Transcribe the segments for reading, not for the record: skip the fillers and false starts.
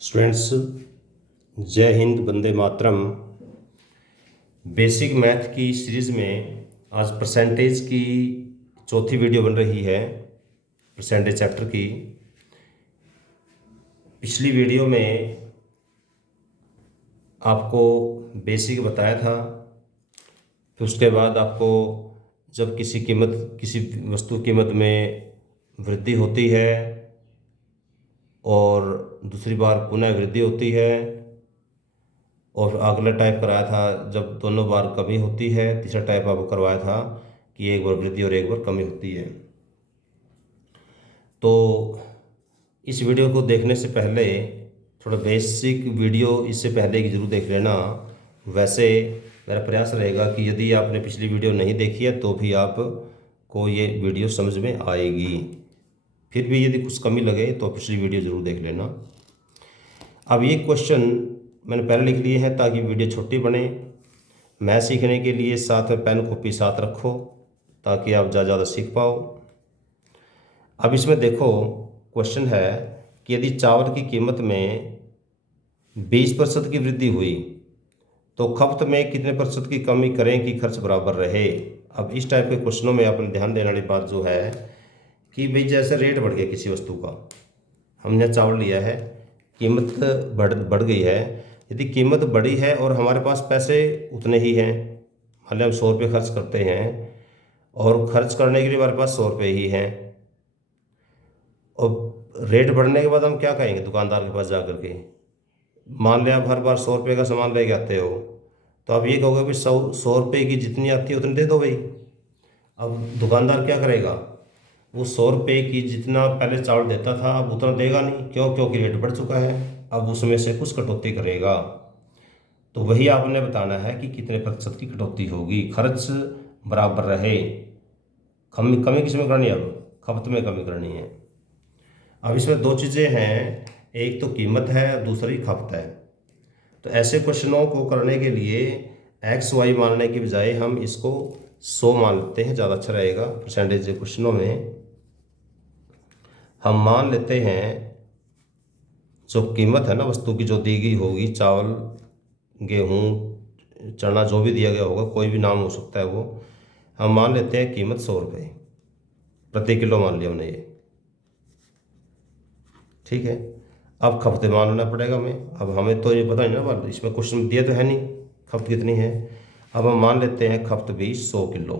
Students, जय Hind, Vande Mataram. Basic math की series में आज परसेंटेज की चौथी वीडियो बन रही है, परसेंटेज चैप्टर की। पिछली वीडियो में आपको बेसिक बताया था, फिर उसके बाद आपको जब किसी वस्तु कीमत में वृद्धि होती है और दूसरी बार पुनः वृद्धि होती है, और अगला टाइप कराया था जब दोनों बार कमी होती है। तीसरा टाइप आपको करवाया था कि एक बार वृद्धि और एक बार कमी होती है। तो इस वीडियो को देखने से पहले थोड़ा बेसिक वीडियो इससे पहले की जरूर देख लेना। वैसे मेरा प्रयास रहेगा कि यदि आपने पिछली वीडियो नहीं देखी है तो भी आपको ये वीडियो समझ में आएगी। फिर भी यदि कुछ कमी लगे तो पिछली वीडियो ज़रूर देख लेना। अब ये क्वेश्चन मैंने पहले लिख लिए हैं ताकि वीडियो छोटी बने। मैथ सीखने के लिए साथ में पेन कॉपी साथ रखो ताकि आप ज़्यादा सीख पाओ। अब इसमें देखो, क्वेश्चन है कि यदि चावल की कीमत में 20% की वृद्धि हुई तो खपत में कितने प्रतिशत की कमी करें कि खर्च बराबर रहे। अब इस टाइप के क्वेश्चनों में आपने ध्यान देने वाली बात जो है कि भाई जैसे रेट बढ़ गया किसी वस्तु का, हमने चावल लिया है, कीमत बढ़ गई है। यदि कीमत बढ़ी है और हमारे पास पैसे उतने ही हैं, मान लिया हम 100 रुपये खर्च करते हैं और खर्च करने के लिए हमारे पास 100 रुपये ही हैं, और रेट बढ़ने के बाद हम क्या कहेंगे दुकानदार के पास जा कर के? मान लिया आप हर बार 100 रुपये का सामान लेके आते हो तो आप ये कहोगे भाई 100 रुपये की जितनी आती है उतनी दे दो भाई। अब दुकानदार क्या करेगा? वो 100 रुपये की जितना पहले चावल देता था अब उतना देगा नहीं। क्यों? क्योंकि रेट बढ़ चुका है। अब उसमें से कुछ कटौती करेगा। तो वही आपने बताना है कि कितने प्रतिशत की कटौती होगी, खर्च बराबर रहे। कमी कमी किस में करनी है? अब खपत में कमी करनी है। अब इसमें दो चीज़ें हैं, एक तो कीमत है, दूसरी खपत है। तो ऐसे क्वेश्चनों को करने के लिए एक्स वाई मानने की बजाय हम इसको 100 मान लेते हैं, ज़्यादा अच्छा रहेगा। परसेंटेज क्वेश्चनों में हम मान लेते हैं जो कीमत है ना वस्तु की, जो दी गई होगी, चावल, गेहूँ, चना, जो भी दिया गया होगा, कोई भी नाम हो सकता है वो, हम मान लेते हैं कीमत 100 रुपये प्रति किलो मान लिया हमने ये, ठीक है। अब खपत मानना पड़ेगा हमें। अब हमें तो ये पता नहीं ना, इसमें क्वेश्चन दिया तो है नहीं खपत कितनी है। अब हम मान लेते हैं खपत भी 100 किलो।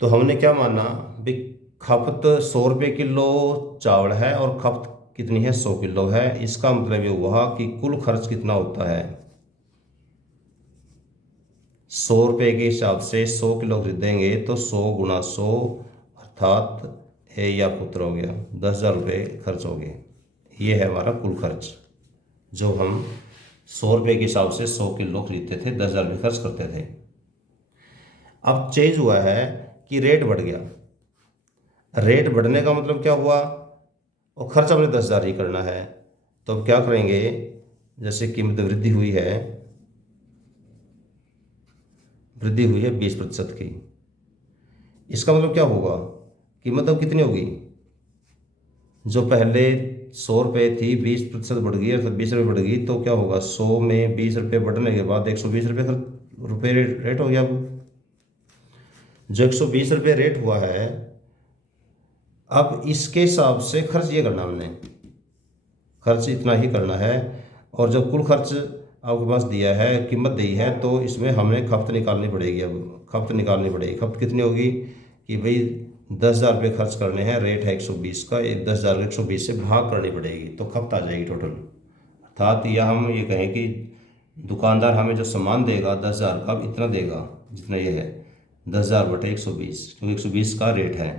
तो हमने क्या माना भी, खपत 100 रुपये किलो चावल है और खपत कितनी है? 100 किलो है। इसका मतलब ये हुआ कि कुल खर्च कितना होता है? 100 रुपये के हिसाब से 100 किलो खरीदेंगे तो 100 गुणा 100 अर्थात ये या पुत्र हो गया, 10,000 रुपये खर्च हो गए। ये है हमारा कुल खर्च जो हम 100 रुपये के हिसाब से 100 किलो खरीदते थे, 10,000 रुपये खर्च करते थे। अब चेंज हुआ है कि रेट बढ़ गया। रेट बढ़ने का मतलब क्या हुआ? और खर्च हमने 10,000 ही करना है। तो अब क्या करेंगे, जैसे कीमत वृद्धि हुई है 20% की, इसका मतलब क्या होगा? कीमत अब कितनी होगी? जो पहले 100 रुपये थी 20% बढ़ गई, अर्थात 20 रुपये बढ़ गई, तो क्या होगा? 100 में 20 रुपये बढ़ने के बाद 120 रुपये रेट हो गया। अब जो 120 रुपये रेट हुआ है, अब इसके हिसाब से खर्च ये करना हमने, खर्च इतना ही करना है। और जब कुल खर्च आपके पास दिया है, कीमत दी है, तो इसमें हमें खपत निकालनी पड़ेगी। अब खपत निकालनी पड़ेगी। खपत कितनी होगी कि भाई 10,000 रुपये खर्च करने हैं, रेट है 120 का, 10,000 को 120 से भाग करनी पड़ेगी तो खपत आ जाएगी टोटल। अर्थात यह हम ये कहें कि दुकानदार हमें जो सामान देगा 10,000 का, अब इतना देगा जितना ये है, 10,000 बटे 120, क्योंकि 120 का रेट है।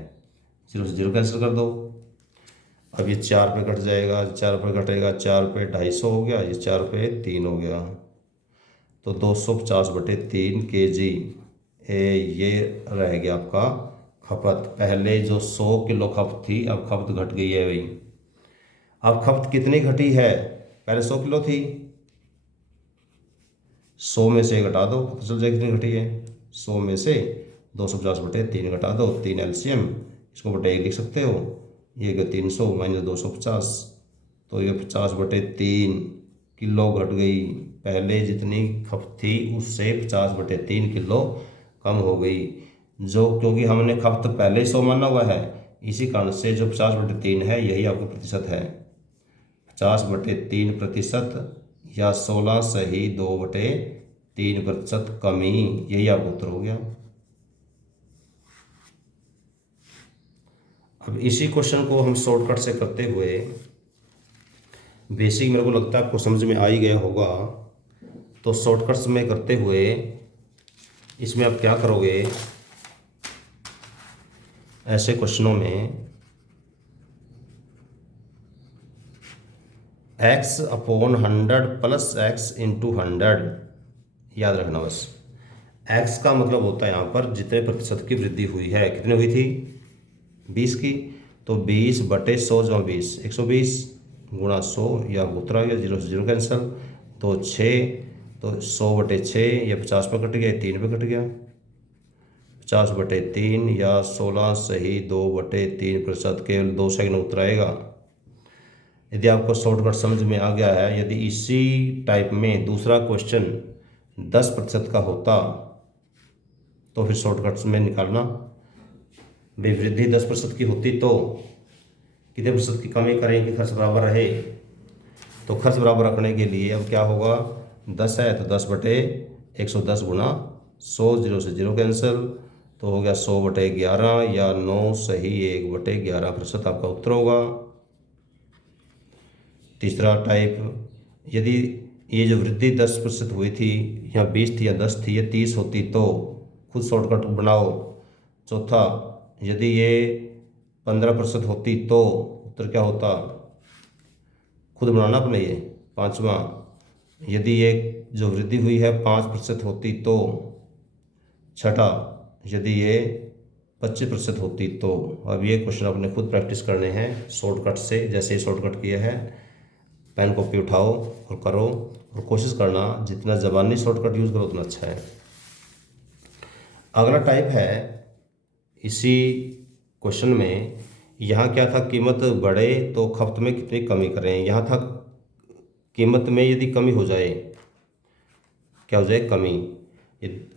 0 से 0 कैंसिल कर दो। अब ये 4 रुपये कट जाएगा, 4 रुपये कटेगा, 4 रुपये 250 हो गया, ये 4 रुपये 3 हो गया, तो 250 बटे 3 kg ये रह गया आपका खपत। पहले जो 100 किलो खपत थी, अब खपत घट गई है भाई। अब खपत कितनी घटी है? पहले 100 किलो थी, 100 में से घटा दो, पता चल जाएगा कितनी घटी है। 100 में से 250 बटे 3 घटा दो, 3 LCM, इसको बटे 1 लिख सकते हो, ये गया 300 माइनस 250, तो ये 50/3 किलो घट गई। पहले जितनी खपत थी उससे 50/3 किलो कम हो गई। जो क्योंकि हमने खपत पहले ही 100 माना हुआ है, इसी कारण से जो 50/3 है यही आपका प्रतिशत है। 50/3 प्रतिशत या 16 सही 2/3 कमी, यही आपका उत्तर हो गया। अब इसी क्वेश्चन को हम शॉर्टकट से करते हुए, बेसिक मेरे को लगता है आपको समझ में आ ही गया होगा, तो शॉर्टकट्स में करते हुए इसमें आप क्या करोगे, ऐसे क्वेश्चनों में x/100 प्लस x इंटू 100 याद रखना बस। x का मतलब होता है यहाँ पर जितने प्रतिशत की वृद्धि हुई है, कितनी हुई थी 20 की, तो 20/100 जमा 20 120 गुणा 100, या उत्तर आ गया, 0 से 0 कैंसिल, तो 6, तो 100/6 ये 50 पे कट गया, 3 पे कट गया, 50/3 या 16 सही 2/3 प्रतिशत, केवल 2 सेकंड उत्तर आएगा। यदि आपको शॉर्टकट समझ में आ गया है, यदि इसी टाइप में दूसरा क्वेश्चन 10% का होता तो फिर शॉर्टकट्स में निकालना, भाई वृद्धि 10% की होती तो कितने प्रतिशत की कमी करें कि खर्च बराबर रहे। तो खर्च बराबर रखने के लिए अब क्या होगा, 10 है तो 10/110 गुणा 100, 0 से 0 कैंसिल, तो हो गया 100/11 या 9 सही 1/11 प्रतिशत आपका उत्तर होगा। तीसरा टाइप, यदि ये जो वृद्धि 10% हुई थी, यहाँ 20 थी या 10 थी, ये 30 होती तो खुद शॉर्टकट बनाओ। चौथा, यदि ये 15% होती तो उत्तर क्या होता, खुद बनाना अपने ये। पांचवा, यदि ये जो वृद्धि हुई है 5% होती तो। छठा, यदि ये 25% होती तो। अब ये क्वेश्चन अपने खुद प्रैक्टिस करने हैं शॉर्टकट से, जैसे ही शॉर्टकट किया है पेन कॉपी उठाओ और करो, और कोशिश करना जितना ज़बानी शॉर्टकट यूज़ करो उतना अच्छा है। अगला टाइप है इसी क्वेश्चन में, यहाँ क्या था, कीमत बढ़े तो खपत में कितनी कमी करें। यहाँ था कीमत में यदि कमी हो जाए, क्या हो जाए कमी,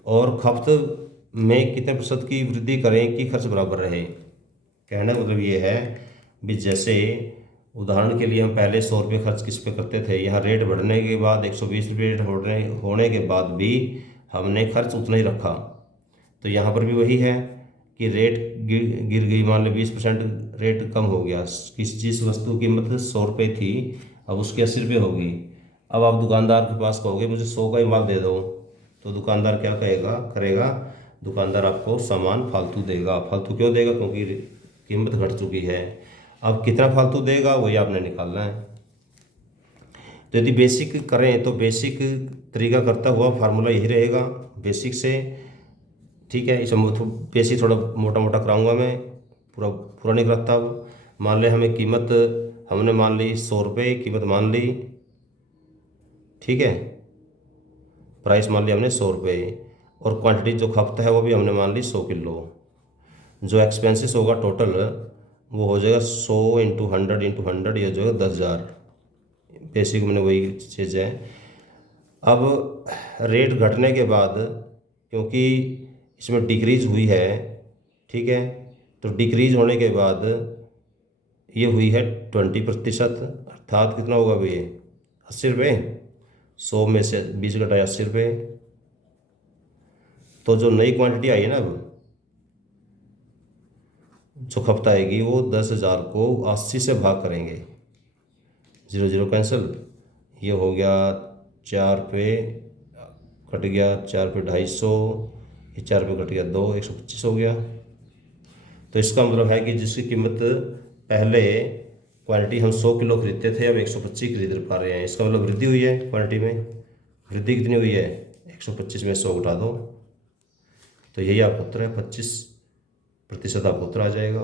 और खपत में कितने प्रतिशत की वृद्धि करें कि खर्च बराबर रहे। कहने का मतलब ये है भी, जैसे उदाहरण के लिए हम पहले 100 रुपये खर्च किस पे करते थे, यहाँ रेट बढ़ने के बाद 120 रुपये रेट होने के बाद भी हमने खर्च उतना ही रखा। तो यहाँ पर भी वही है कि रेट गिर गई, मान लो 20% रेट कम हो गया, किसी चीज़ वस्तु की कीमत 100 रुपये थी, अब उसकी 80 रुपये होगी। अब आप दुकानदार के पास कहोगे मुझे 100 का ही माल दे दो, तो दुकानदार क्या करेगा, दुकानदार आपको सामान फालतू देगा। फालतू क्यों देगा, क्योंकि कीमत घट चुकी है। अब कितना फालतू देगा वही आपने निकालना है। तो यदि बेसिक करें तो बेसिक तरीका करता हुआ फार्मूला यही रहेगा बेसिक से, ठीक है। इसमें बेसिक थोड़ा मोटा मोटा कराऊंगा मैं, पूरा नहीं कराता। अब मान ले हमें कीमत, हमने मान ली 100 रुपये कीमत मान ली, ठीक है, प्राइस मान लिया हमने 100 रुपये, और क्वांटिटी जो खपत है वो भी हमने मान ली 100 किलो। जो एक्सपेंसेस होगा टोटल वो हो जाएगा 100 इंटू 100 इंटू 100, ये जो है 10,000। बेसिक मैंने वही चीज़ है। अब रेट घटने के बाद, क्योंकि इसमें डिक्रीज हुई है, ठीक है, तो डिक्रीज होने के बाद ये हुई है 20%, अर्थात कितना होगा भैया 80 रुपये। 100 में से 20 घटाया 80 रुपये, तो जो नई क्वांटिटी आई है ना, अब जो खपत आएगी वो 10,000 को 80 से भाग करेंगे, 0 0 कैंसिल, ये हो गया 4 पे कट गया, 4 पे 250, ये 4 पे कट गया 2, 125 हो गया। तो इसका मतलब है कि जिसकी कीमत पहले क्वांटिटी हम 100 किलो खरीदते थे, अब 125 खरीद पा रहे हैं, इसका मतलब वृद्धि हुई है क्वांटिटी में। वृद्धि कितनी हुई है, 125 में 100 घटा दो, तो यही आपका उत्तर है, 25% आपका उत्तर आ जाएगा।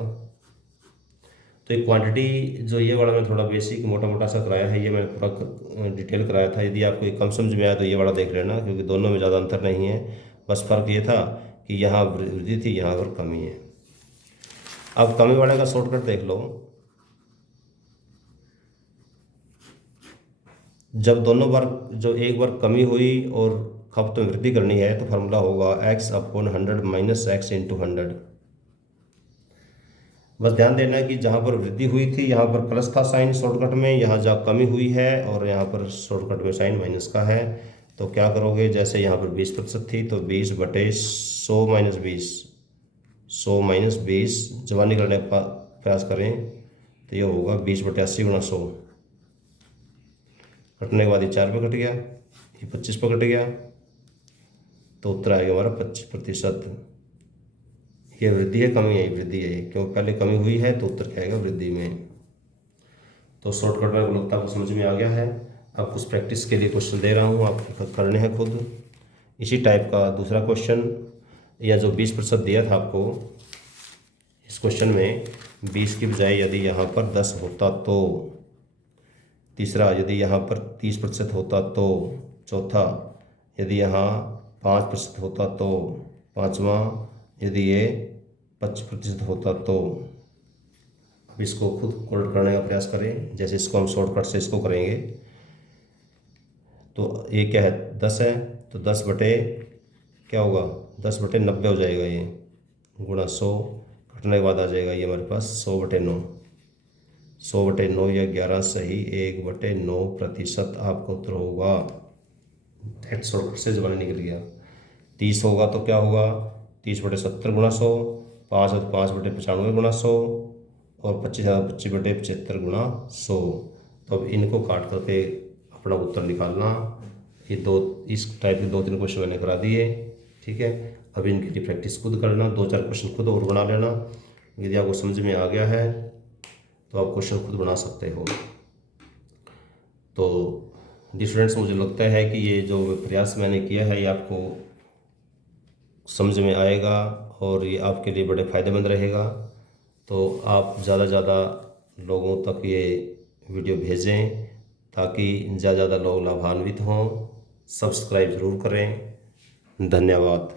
तो ये क्वांटिटी जो ये वाला मैं थोड़ा बेसिक मोटा मोटा सा कराया है, ये मैं पूरा डिटेल कराया था। यदि आपको ये कम समझ में आया तो ये वाला देख लेना, क्योंकि दोनों में ज़्यादा अंतर नहीं है, बस फ़र्क ये था कि यहाँ वृद्धि थी, यहाँ पर कमी है। अब कमी वाले का शॉर्टकट देख लो। जब दोनों बार जो एक बार कमी हुई और खपत में वृद्धि करनी है तो फार्मूला होगा x upon 100 minus x into 100। बस ध्यान देना है कि जहाँ पर वृद्धि हुई थी यहाँ पर प्लस था साइन शॉर्टकट में, यहाँ जहाँ कमी हुई है और यहाँ पर शॉर्टकट में साइन माइनस का है। तो क्या करोगे, जैसे यहाँ पर 20% थी तो 20/100 माइनस 20, 100 माइनस 20 जवानी करने का प्रयास करें तो ये होगा 20/80 गुणा 100। कटने के बाद ये 4 पे कट गया, ये 25 पे कट गया, तो उत्तर आएगा हमारा 25%। ये वृद्धि है कमी है, वृद्धि है, क्योंकि पहले कमी हुई है तो उत्तर क्या आएगा वृद्धि में। तो शॉर्टकट में गुणवत्ता को समझ में आ गया है। अब कुछ प्रैक्टिस के लिए क्वेश्चन दे रहा हूँ, आपको करने हैं खुद। इसी टाइप का दूसरा क्वेश्चन, या जो 20% दिया था आपको, इस क्वेश्चन में 20 की बजाय यदि यहाँ पर 10 होता तो, तीसरा यदि यहाँ पर 30% होता तो, चौथा यदि यहाँ 5% होता तो, पाँचवा यदि ये 25% होता तो। अब इसको खुद कोड करने का प्रयास करें, जैसे इसको हम शॉर्टकट से इसको करेंगे। तो ये क्या है, 10 है, तो 10 बटे क्या होगा, 10/90 हो जाएगा ये, गुणा 100, कटने के बाद आ जाएगा ये हमारे पास 100/9। 100/9 या 11 सही 1/9% आपका उत्तर होगा। शॉर्टकट से जवाब निकल गया। 30 होगा तो क्या होगा, 30/70 गुणा 100, 5 है तो 5/95 गुणा 100, और 25 है तो 25/75 गुणा 100। तो अब इनको काट करके अपना उत्तर निकालना। ये दो इस टाइप के 2-3 क्वेश्चन मैंने करा दिए, ठीक है। अब इनकी लिए प्रैक्टिस खुद करना, 2-4 क्वेश्चन खुद और बना लेना। यदि आपको समझ में आ गया है तो आप क्वेश्चन खुद बना सकते हो। तो स्टूडेंट्स, मुझे लगता है कि ये जो प्रयास मैंने किया है ये आपको समझ में आएगा और ये आपके लिए बड़े फ़ायदेमंद रहेगा। तो आप ज़्यादा से ज़्यादा लोगों तक ये वीडियो भेजें ताकि ज़्यादा लोग लाभान्वित हों। सब्सक्राइब ज़रूर करें। धन्यवाद।